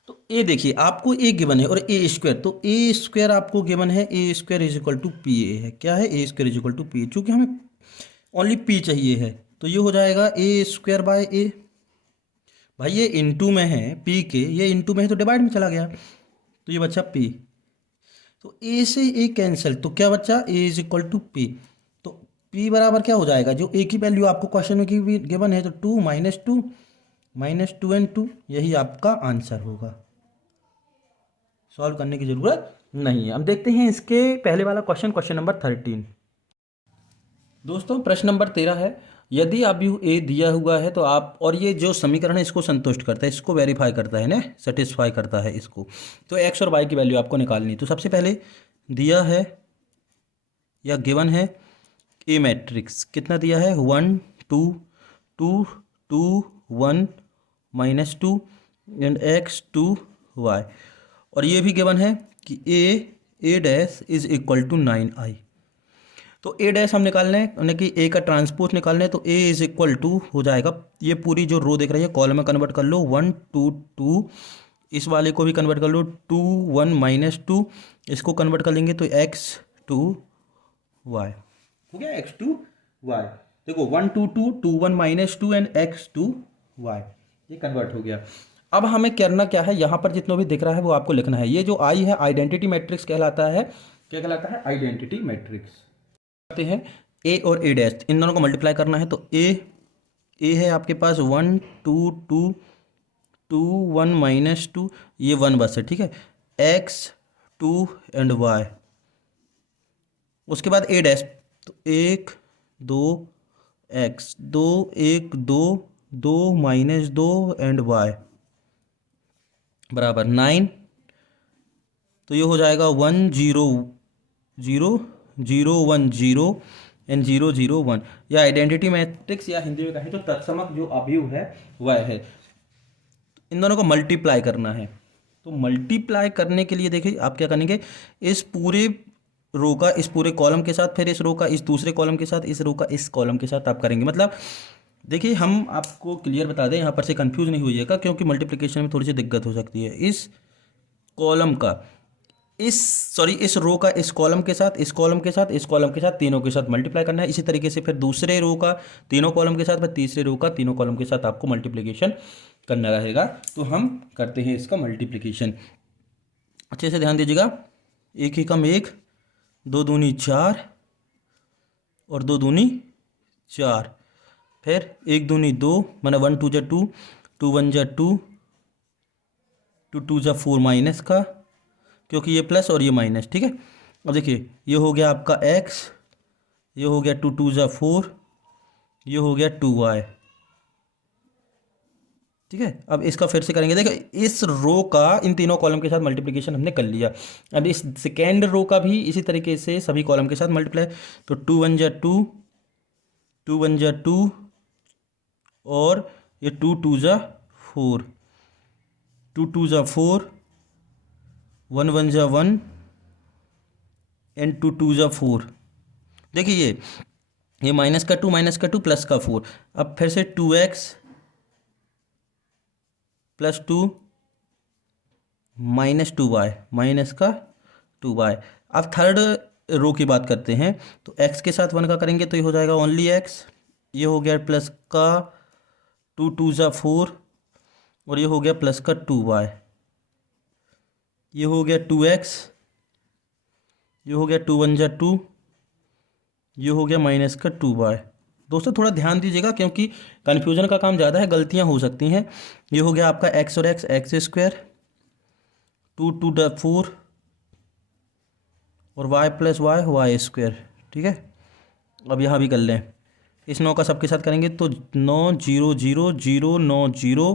तो ए देखिए आपको ए गिवन है और ए स्क्वायर, तो ए स्क्वायर आपको गिवन है, A square is equal to P A है। क्या है, A square is equal to P A, चूँकि हमें ओनली पी चाहिए है तो ये हो जाएगा ए स्क्वायर बाय ए। भाई ये इनटू में है पी के, ये इनटू में है तो डिवाइड में चला गया, तो ये बच्चा पी। तो ए से ए कैंसिल, तो क्या बच्चा, ए इज इक्वल टू पी। तो पी बराबर क्या हो जाएगा, जो ए की वैल्यू आपको क्वेश्चन में गिवन है, तो 2 -2 एंड 2, यही आपका आंसर होगा। सॉल्व करने की जरूरत नहीं है। हम देखते हैं इसके पहले वाला क्वेश्चन, क्वेश्चन नंबर 13। दोस्तों प्रश्न नंबर 13 है, यदि अवयव ए दिया हुआ है तो आप, और ये जो समीकरण है इसको संतुष्ट करता है, इसको वेरीफाई करता है ना, सेटिस्फाई करता है इसको, तो एक्स और वाई की वैल्यू आपको निकालनी। तो सबसे पहले दिया है या गिवन है ए मैट्रिक्स, कितना दिया है, 1 2 2 2 1 -2 एंड एक्स 2 वाई, और ये भी गिवन है कि A dash is equal to 9i। तो ए डैश हम निकालना है, यानी कि ए का ट्रांसपोज निकालना है, तो ए इज इक्वल टू हो जाएगा, ये पूरी जो रो दिख रही है कॉलम में कन्वर्ट कर लो, 1 2 2, इस वाले को भी कन्वर्ट कर लो 2 1 -2, इसको कन्वर्ट कर लेंगे तो x 2 y हो गया, x 2 y। देखो 1 2 2 2 1 -2 एंड x 2 y, ये कन्वर्ट हो गया। अब हमें करना क्या है, यहाँ पर जितना भी दिख रहा है वो आपको लिखना है। ये जो आई है आइडेंटिटी मैट्रिक्स कहलाता है। क्या कहलाता है? Identity matrix. करते हैं ए और ए डैश, इन दोनों को मल्टीप्लाई करना है। तो ए है आपके पास 1 2 2 2 1 -2, ये 1 बस है, ठीक है। X 2 and y. उसके बाद ए डैश, तो 1 2 एक्स 2 1 2 2 -2 एंड वाई बराबर 9। तो ये हो जाएगा 1 0 0 0 1 0 एंड 0 0 1। या आइडेंटिटी मैट्रिक्स, या हिंदी में कहें तो तत्समक जो अवयव है वह है। इन दोनों को मल्टीप्लाई करना है। तो मल्टीप्लाई करने के लिए देखिए आप क्या करेंगे, इस पूरे रो का इस पूरे कॉलम के साथ, फिर इस रो का इस दूसरे कॉलम के साथ, इस रो का इस कॉलम के साथ आप करेंगे। मतलब देखिए हम आपको क्लियर बता दें, यहाँ पर से कंफ्यूज नहीं होइएगा, क्योंकि मल्टीप्लिकेशन में थोड़ी सी दिक्कत हो सकती है। इस कॉलम का इस रो का इस कॉलम के साथ, इस कॉलम के साथ, इस कॉलम के साथ, तीनों के साथ मल्टीप्लाई करना है। इसी तरीके से फिर दूसरे रो का तीनों कॉलम के साथ, फिर तीसरे रो का तीनों कॉलम के साथ आपको मल्टीप्लिकेशन करना रहेगा। तो हम करते हैं इसका मल्टीप्लिकेशन। अच्छे से ध्यान दीजिएगा। एक ही कम एक, 2 दूनी 4 और 2 दूनी 4, फिर 1 दूनी 2, माना 1 2 जा 2, 2 1 जा 2, 2 2 जा 4 माइनस का, क्योंकि ये प्लस और ये माइनस, ठीक है। अब देखिए ये हो गया आपका x, ये हो गया 2 2 जा 4, ये हो गया 2y, ठीक है। अब इसका फिर से करेंगे। देखो इस रो का इन तीनों कॉलम के साथ मल्टीप्लिकेशन हमने कर लिया। अब इस सेकेंड रो का भी इसी तरीके से सभी कॉलम के साथ मल्टीप्लाई। तो 2 1 जा 2, 2 1 जा 2, और ये 2 2 जा 4, 2 2 जा 4, 1 1 जा 1 एंड 2 2 जा 4। देखिए ये माइनस का 2 प्लस का 4। अब फिर से 2x प्लस 2 -2y माइनस का 2y। अब थर्ड रो की बात करते हैं। तो x के साथ 1 का करेंगे तो ये हो जाएगा ओनली x, ये हो गया प्लस का 2 2 जा 4, और ये हो गया प्लस का 2y, ये हो गया 2x, ये हो गया 2 1 जा 2, ये हो गया माइनस का 2y। दोस्तों थोड़ा ध्यान दीजिएगा, क्योंकि कन्फ्यूजन का काम ज़्यादा है, गलतियां हो सकती हैं। ये हो गया आपका x और x स्क्वायर, 2 2 जा 4, और y प्लस y स्क्वायर, ठीक है। अब यहाँ भी कर लें। इस 9 का सबके साथ करेंगे तो 9 0 0 0 9 0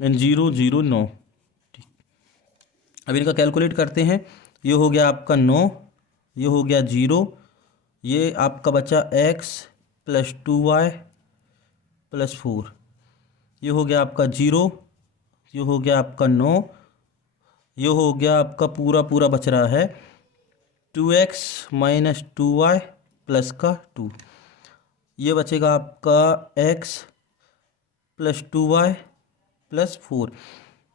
एंड 0 0 9, ठीक। अब इनका कैलकुलेट करते हैं। ये हो गया आपका 9, ये हो गया 0, ये आपका बचा x प्लस 2y प्लस 4, ये हो गया आपका 0, ये हो गया आपका 9, ये हो गया आपका पूरा पूरा बच रहा है 2x माइनस 2y प्लस का 2, ये बचेगा आपका x प्लस 2y प्लस 4।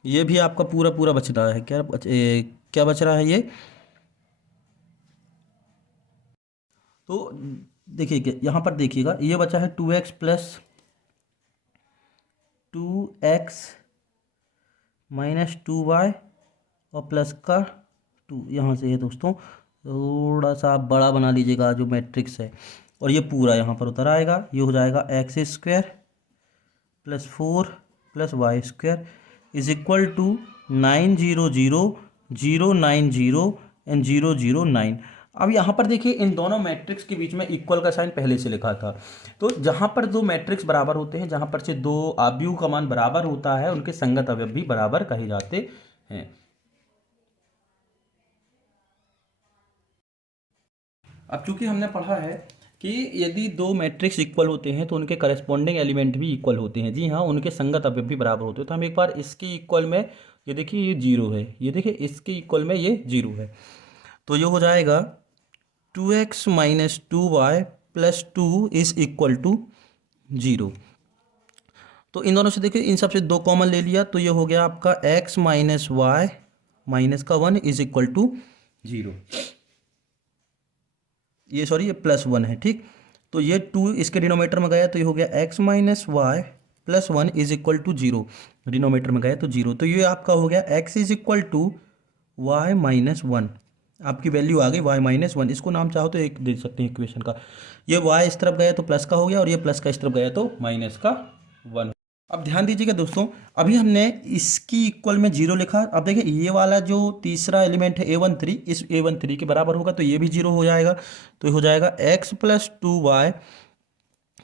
ये भी आपका पूरा पूरा बच रहा है। क्या बच रहा है ये? तो देखिए यहाँ पर देखिएगा, ये बचा है 2x plus 2x minus 2y और प्लस का 2, यहाँ से है दोस्तों। थोड़ा सा आप बड़ा बना लीजिएगा जो मैट्रिक्स है, और ये पूरा यहाँ पर उतर आएगा। ये हो जाएगा x square plus 4 plus y square is equal to 9 0 0 0 9 0 and 0 0 9। अब यहाँ पर देखिए इन दोनों मैट्रिक्स के बीच में इक्वल का साइन पहले से लिखा था। तो जहाँ पर दो मैट्रिक्स बराबर होते हैं, जहाँ पर से दो अवयव का मान बराबर होता है, उनके संगत अवयव भी बराबर कहे जाते हैं। अब चूंकि हमने पढ़ा है कि यदि दो मैट्रिक्स इक्वल होते हैं तो उनके करस्पॉन्डिंग एलिमेंट भी इक्वल होते हैं। जी हाँ, उनके संगत अवयव भी बराबर होते हैं। तो हम एक बार इसके इक्वल में, ये देखिए ये 0 है, ये देखिए इसके इक्वल में ये 0 है, तो ये हो जाएगा 2x minus 2y plus 2 is equal to 0। तो इन दोनों से देखिए, इन सबसे 2 कॉमन ले लिया, तो ये हो गया आपका x माइनस वाई माइनस का 1 इज इक्वल टू 0। ये सॉरी ये प्लस 1 है, ठीक। तो ये 2 इसके डिनोमीटर में गया, तो ये हो गया x minus y plus one is equal to zero, denominator में गया तो जीरो, तो ये आपका हो गया x is equal to y minus one, आपकी वैल्यू आ गई वाई माइनस वन। इसको नाम चाहो तो एक दे सकते हैं इक्वेशन का, ये वाई इस तरफ गया तो प्लस का हो गया और ये प्लस का इस तरफ गया तो माइनस का वन। अब ध्यान दीजिएगा दोस्तों, अभी हमने इसकी इक्वल में जीरो लिखा, अब देखिए ये वाला जो तीसरा एलिमेंट है a13, इस a13 के बराबर होगा तो ये भी जीरो हो जाएगा, तो ये हो जाएगा x plus two Y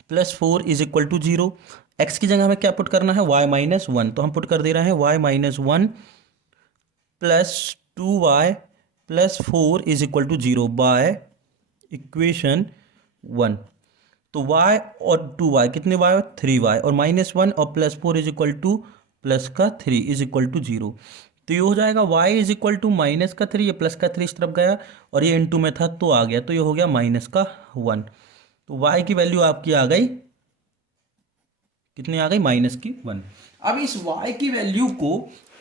plus four is equal to zero. X की जगह हमें क्या पुट करना है, y माइनस वन, तो हम पुट कर दे रहे हैं y minus one plus two Y plus four is equal to zero by equation one. तो y और टू वाई कितने y और थ्री वाई, और माइनस वन और plus four is equal to plus का three is equal to zero. तो ये हो जाएगा y is equal to minus का थ्री, ये प्लस का थ्री इस तरफ गया और ये इनटू में था तो आ गया, तो ये हो गया माइनस का वन। तो y की वैल्यू आपकी आ गई, कितनी आ गई, माइनस की वन। अब इस y की वैल्यू को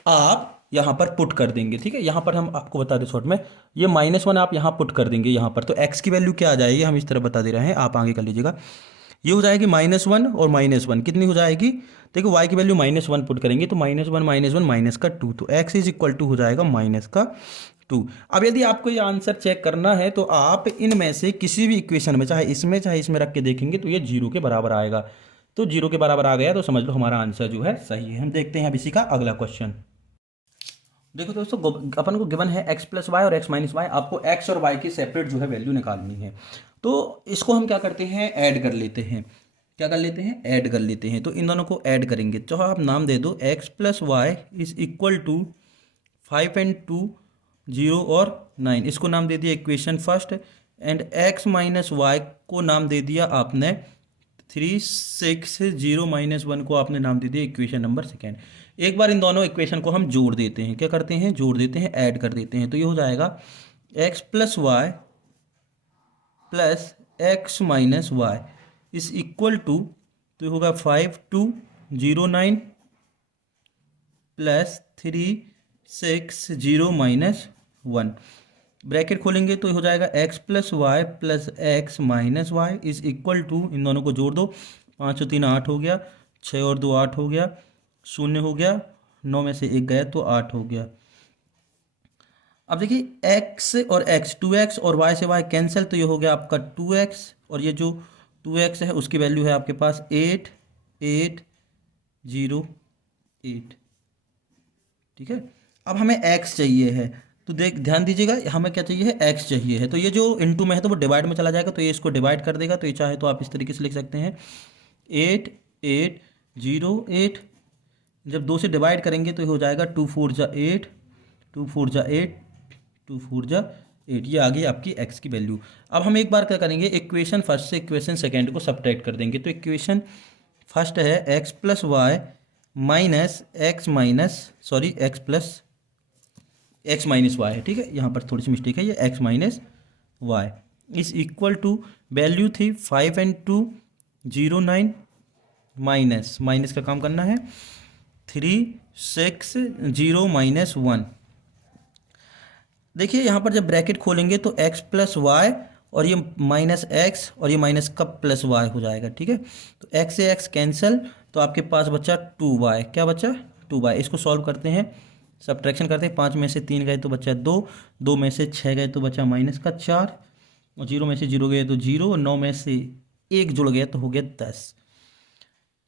आप यहाँ पर पुट कर देंगे, ठीक है। यहाँ पर हम आपको बता दें शॉर्ट में, ये माइनस वन आप यहाँ पुट कर देंगे यहाँ पर, तो x की वैल्यू क्या आ जाएगी, हम इस तरह बता दे रहे हैं, आप आगे कर लीजिएगा। ये हो जाएगी माइनस वन और माइनस वन कितनी हो जाएगी, देखो y की वैल्यू माइनस वन पुट करेंगे तो माइनस वन माइनस का टू, तो x इज इक्वल टू हो जाएगा माइनस का टू। अब यदि आपको ये आंसर चेक करना है तो आप इनमें से किसी भी इक्वेशन में, चाहे इसमें रख के देखेंगे तो ये जीरो के बराबर आएगा, तो जीरो के बराबर आ गया तो समझ लो हमारा आंसर जो है सही है। हम देखते हैं अब इसी का अगला क्वेश्चन। देखो दोस्तों, अपन को गिवन है x प्लस वाई और x माइनस वाई, आपको x और y की सेपरेट जो है वैल्यू निकालनी है। तो इसको हम क्या करते हैं, ऐड कर लेते हैं, क्या कर लेते हैं, ऐड कर लेते हैं। तो इन दोनों को ऐड करेंगे, तो आप नाम दे दो x plus y is equal to 5 and 2 0 और 9, इसको नाम दे दिया equation first, and x minus y को नाम दे दिया आपने 3 6 0 माइनस वन को आपने नाम दे दिया इक्वेशन नंबर सेकेंड। एक बार इन दोनों इक्वेशन को हम जोड़ देते हैं, क्या करते हैं, जोड़ देते हैं, ऐड कर देते हैं। तो ये हो जाएगा x plus Y plus x minus Y is equal to, तो होगा 5 2 0 9 प्लस 3 6 0 माइनस वन, ब्रैकेट खोलेंगे तो हो जाएगा x plus Y plus x minus Y is equal to, इन दोनों को जोड़ दो, 5 और 3 8 हो गया, 6 और 2 8 हो गया, शून्य हो गया, 9 में से 1 गया तो 8 हो गया। अब देखिए x और x 2x और y से y कैंसिल, तो ये हो गया आपका 2x, और ये जो 2x है उसकी वैल्यू है आपके पास 8 8 0 8, ठीक है। अब हमें x चाहिए है, तो ध्यान दीजिएगा, हमें क्या चाहिए है, x चाहिए है, तो ये जो इनटू में है तो वो डिवाइड में चला जाएगा, तो ये इसको डिवाइड कर देगा, तो ये चाहे तो आप इस तरीके से लिख सकते हैं 8 8 0 8, जब 2 से डिवाइड करेंगे तो ये हो जाएगा 2 4 जा 8 2 4 जा 8 2 4 जा 8, ये आ गई आपकी x की वैल्यू। अब हम एक बार क्या करेंगे, इक्वेशन फर्स्ट से इक्वेशन सेकेंड को सब्ट्रैक्ट कर देंगे। तो इक्वेशन फर्स्ट है x plus y minus x minus y है, ठीक है, यहाँ पर थोड़ी सी मिस्टेक है, ये x minus Y is equal to, value थी 5 एंड 2 0 9 माइनस का काम करना है 3 6 0 माइनस वन। देखिए यहाँ पर जब ब्रैकेट खोलेंगे तो x प्लस वाई और ये माइनस एक्स और ये माइनस का प्लस वाई हो जाएगा, ठीक है। तो x से x कैंसिल, तो आपके पास बचा 2y, क्या बचा 2y। इसको सॉल्व करते हैं, सब्ट्रैक्शन करते हैं, 5 में से 3 गए तो बचा 2, 2 में से 6 गए तो बचा माइनस का 4, और 0 में से 0 गए तो 0, और 9 में से 1 जुड़ गया तो हो गया 10।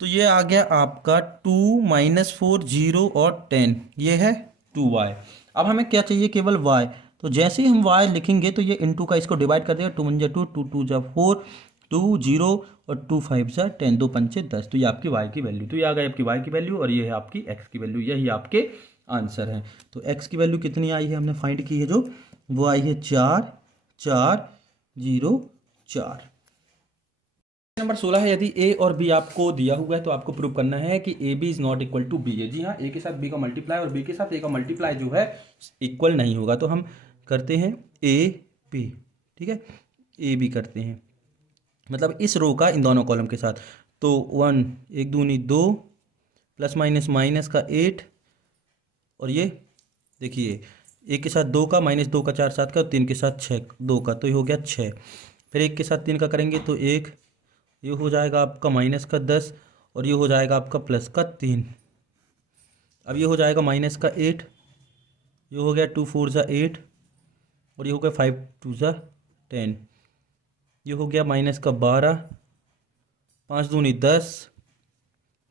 तो ये आ गया आपका 2 - 4 0 और 10, ये है 2y। अब हमें क्या चाहिए, केवल y। तो जैसे ही हम y लिखेंगे तो ये इनटू का इसको डिवाइड कर देगा, 2 1 जा 2 2 2 जा 4 2 0 और 2 5 जा 10, 2 5 10, तो ये आपकी y की वैल्यू, तो ये आ गई आपकी y की वैल्यू, और ये है आपकी x की वैल्यू, यही आपके आंसर है। तो x की वैल्यू कितनी आई है, हमने फाइंड की है जो, वो आई है 4 4 0 4। नंबर 16 है, यदि a और b आपको दिया हुआ है तो आपको प्रूव करना है कि ab is not equal to b है। जी हाँ, a के साथ b का मल्टीप्लाई और b के साथ a का मल्टीप्लाई जो है इक्वल नहीं होगा। तो हम करते हैं a b, ठीक है, a b करते हैं, मतलब इस रो का इन दोनों कॉलम के साथ। तो 1 1 दूनी 2 प्लस माइनस माइनस का 8, और ये देखिए 1 के साथ 2 का, माइनस 2 का 4 7 का, 3 के साथ 6 2 का, तो ये हो गया 6। फिर 1 के साथ 3 का करेंगे तो 1, ये हो जाएगा आपका माइनस का 10, और ये हो जाएगा आपका प्लस का 3। अब ये हो जाएगा माइनस का 8, ये हो गया 2 4 ज़ा 8, और ये हो गया 5 2 ज़ा 10, ये हो गया माइनस का 12, 5 दूनी 10,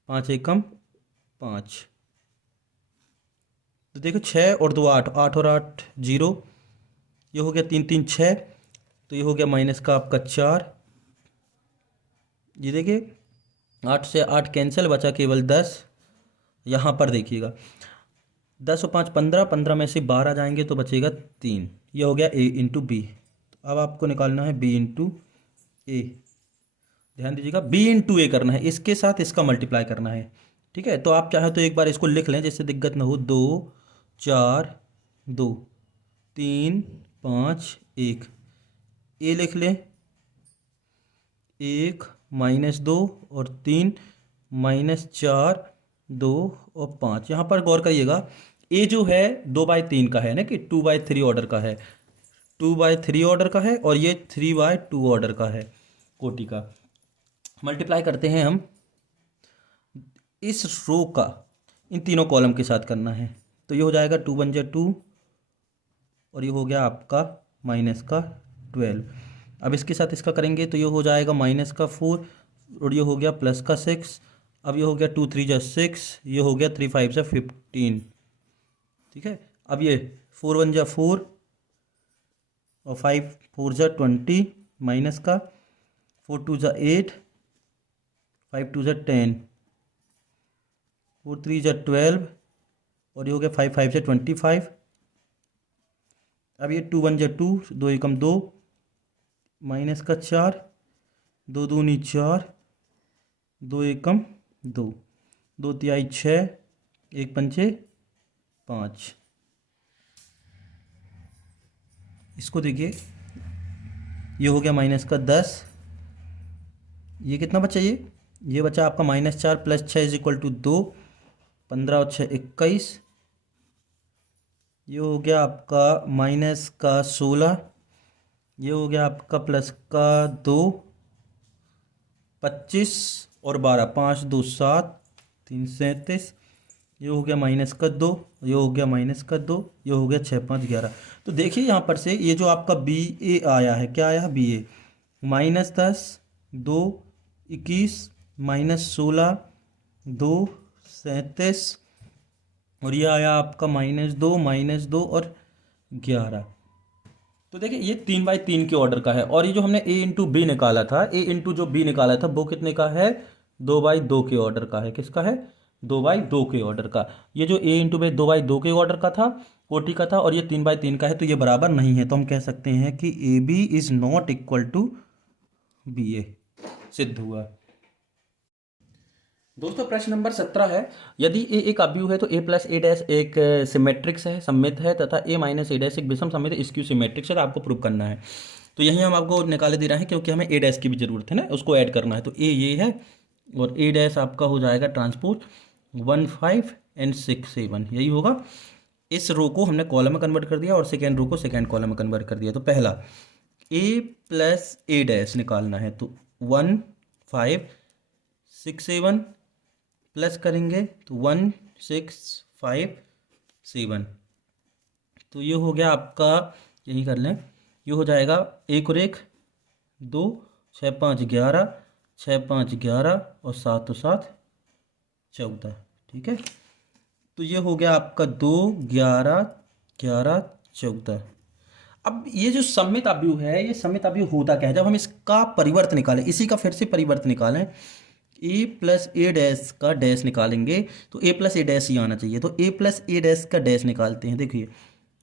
5 एकम 5। तो देखो 6 और 2 8, 8 और 8 0, ये हो गया 3 3 6, तो ये हो गया माइनस का आपका 4। ये देखिए 8 से 8 कैंसिल, बचा केवल 10। यहाँ पर देखिएगा 10 और 5 15, 15 में से 12 जाएंगे तो बचेगा 3। ये हो गया a इंटू बी। तो अब आपको निकालना है b इंटू ए। ध्यान दीजिएगा b इंटू ए करना है, इसके साथ इसका मल्टीप्लाई करना है। ठीक है, तो आप चाहे तो एक बार इसको लिख लें जिससे दिक्कत ना हो। 2 4 2 3 5 1, ए लिख लें 1 माइनस 2 और 3 माइनस 4 2 और 5। यहाँ पर गौर करिएगा ए जो है 2/3 का है ना, कि 2/3 ऑर्डर का है, 2/3 ऑर्डर का है, और ये 3/2 ऑर्डर का है कोटि का। मल्टीप्लाई करते हैं हम इस रो का इन तीनों कॉलम के साथ करना है। तो ये हो जाएगा 2 1 2, और ये हो गया आपका माइनस का 12। अब इसके साथ इसका करेंगे तो ये हो जाएगा माइनस का 4, और ये हो गया प्लस का 6। अब ये हो गया 2 3 ज़ा 6, ये हो गया 3 5 ज़ा 15। ठीक है, अब ये 4 1 ज़ा 4 और 5 4 ज़ा 20, माइनस का 4 2 ज़ा 8, 5 2 ज़ा 10, 4 3 ज़ा 12, और ये हो गया 5 5 ज़ा 25। अब ये 2 1 ज़ा 2, 2 एकम 2, माइनस का 4, 2 दूनी 4, 2 एकम 2, 2 तिहाई 6, 1 पंचे 5। इसको देखिए, ये हो गया माइनस का 10। ये कितना बचा? ये बचा आपका -4 प्लस 6 इज इक्वल टू 2, 15 और 6 21। ये हो गया आपका माइनस का 16, ये हो गया आपका प्लस का 2, 25 और 12, 5 2 7, 3 37, ये हो गया माइनस का 2, ये हो गया माइनस का 2, ये हो गया 6 5 11। तो देखिए यहाँ पर से ये जो आपका बी ए आया है, क्या आया? बी ए -10 2 21 -16 2 37, और ये आया आपका -2 और 11। तो देखिए ये 3/3 के ऑर्डर का है, और ये जो हमने a इंटू बी निकाला था, a इंटू जो b निकाला था, वो कितने का है? 2/2 के ऑर्डर का है। किसका है? 2/2 के ऑर्डर का। ये जो a इंटू बी 2/2 के ऑर्डर का था, कोटि का था, और ये 3/3 का है, तो ये बराबर नहीं है। तो हम कह सकते हैं कि A B is not equal to B A. सिद्ध हुआ। दोस्तों प्रश्न नंबर 17 है, यदि ए एक अवयव है तो a प्लस ए डैश एक सिमेट्रिक्स है, सममित है, तथा a माइनस ए डैश एक विषम सममित स्क्यू सिमेट्रिक्स है, तो आपको प्रूव करना है। तो यही हम आपको निकाले दे रहे हैं, क्योंकि हमें a डैश की भी जरूरत है ना, उसको ऐड करना है। तो a ये है, और a डैश आपका हो जाएगा ट्रांसपोज 1 5 एंड 6 7, यही होगा। इस रो को हमने कॉलम में कन्वर्ट कर दिया, और सेकेंड रो को सेकेंड कॉलम में कन्वर्ट कर दिया। तो पहला a प्लस ए डैश निकालना है, तो 1 5 6 7 प्लस करेंगे तो 1 6 5 7, तो ये हो गया आपका, यही कर लें, ये हो जाएगा 1 और 1 2, 6 5 11, 6 5 11 और 7 और 7 14। ठीक है, तो ये हो गया आपका 2 11 11 14। अब ये जो सममित अवयव है, ये सममित अवयव होता क्या है? जब हम इसका परिवर्त निकालें, इसी का फिर से परिवर्त निकालें, a प्लस ए डैश का डैश निकालेंगे तो a प्लस ए डैश ही आना चाहिए। तो a प्लस ए डैश का डैश निकालते हैं। देखिए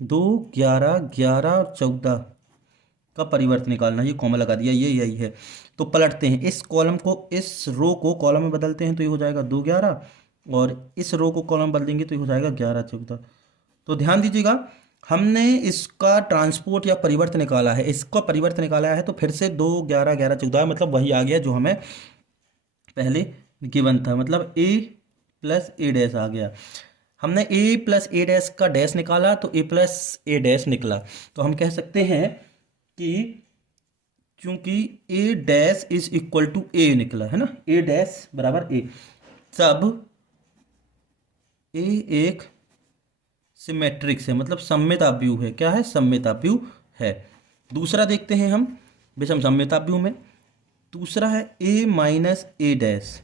2 11 11 और 14 का परिवर्त निकालना, ये कॉमा लगा दिया, ये यही है। तो पलटते हैं इस कॉलम को, इस रो को कॉलम में बदलते हैं, तो ये हो जाएगा 2 11, और इस रो को कॉलम बदल देंगे तो ये हो जाएगा 11 14। तो ध्यान दीजिएगा, हमने इसका ट्रांसपोर्ट या परिवर्त निकाला है, इसका परिवर्त निकाला है, तो फिर से 2 11 11 14, मतलब वही आ गया जो हमें पहले गिवन था, मतलब a प्लस ए डैश आ गया। हमने a प्लस ए डैश का डैश निकाला, तो a प्लस ए डैश निकला। तो हम कह सकते हैं कि चूंकि ए डैश इज इक्वल टू ए निकला है ना, ए डैश बराबर ए, तब ए एक सिमेट्रिक्स है, मतलब सममिताव्यूह है। क्या है? सममिताव्यूह है। दूसरा देखते हैं हम विषम सममिताव्यूह में। दूसरा है ए माइनस ए डैश।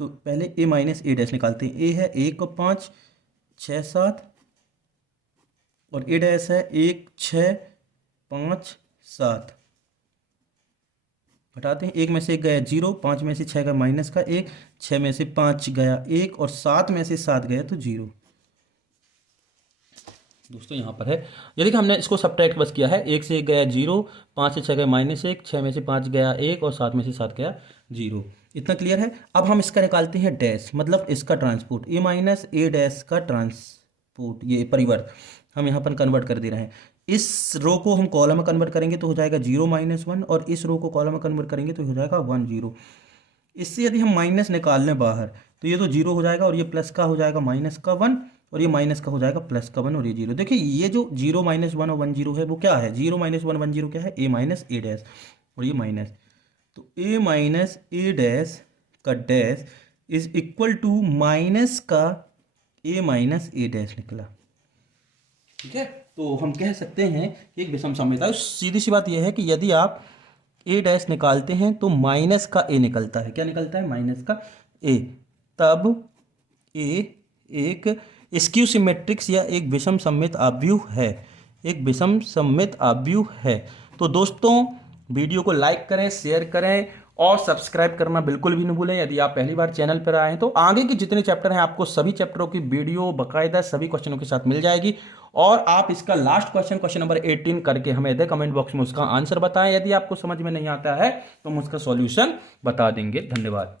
तो पहले ए माइनस ए डैश निकालते हैं। ए है 1 और 5 6 7 और ए डैश है 1 6 5 7। हटाते हैं, 1 में से 1 गया 0, 5 में से 6 गया माइनस का 1, 6 में से 5 गया 1 और 7 में से 7 गया तो 0। दोस्तों यहाँ पर है, यदि कि हमने इसको सब्ट्रैक्ट बस किया है, 1 से 1 गया 0, 5 से 6 गया -1, 6 में से 5 गया 1 और 7 में से 7 गया 0। इतना क्लियर है। अब हम इसका निकालते हैं डैश, मतलब इसका ट्रांसपोर्ट, ए माइनस ए डैश का ट्रांसपोर्ट, ये परिवर्त हम यहाँ पर कन्वर्ट कर दे रहे हैं। इस रो को हम कॉलम में कन्वर्ट करेंगे तो हो जाएगा 0 -1 और इस रो को कॉलम में कन्वर्ट करेंगे तो हो जाएगा 1 0। इससे यदि हम माइनस निकाल लें बाहर तो ये तो 0 हो जाएगा और ये प्लस का हो जाएगा माइनस का 1 और ये माइनस का हो जाएगा प्लस का 1 और ये 0। देखिए ये जो 0 -1 और 1 0 है वो क्या है? 0 -1 1 0 क्या है? ए माइनस ए डैश और ये माइनस, तो ए माइनस ए डैश का dash is equal to minus का ए माइनस ए डैश निकला। ठीक है, तो हम कह सकते हैं कि एक विषम सममिता। सीधी सी बात यह है कि यदि आप ए डैश निकालते हैं तो माइनस का ए निकलता है। क्या निकलता है? माइनस का ए। तब ए एक स्क्यू सिमेट्रिक्स या एक विषम सममित आव्यूह है, एक विषम सममित आव्यूह है। तो दोस्तों वीडियो को लाइक करें, शेयर करें और सब्सक्राइब करना बिल्कुल भी नहीं भूलें। यदि आप पहली बार चैनल पर आए हैं तो आगे के जितने चैप्टर हैं आपको सभी चैप्टरों की वीडियो बाकायदा सभी क्वेश्चनों के साथ मिल जाएगी और आप इसका लास्ट क्वेश्चन नंबर 18 करके हमें इधर कमेंट बॉक्स में उसका आंसर बताएं। यदि आपको समझ में नहीं आता है तो हम उसका सॉल्यूशन बता देंगे। धन्यवाद।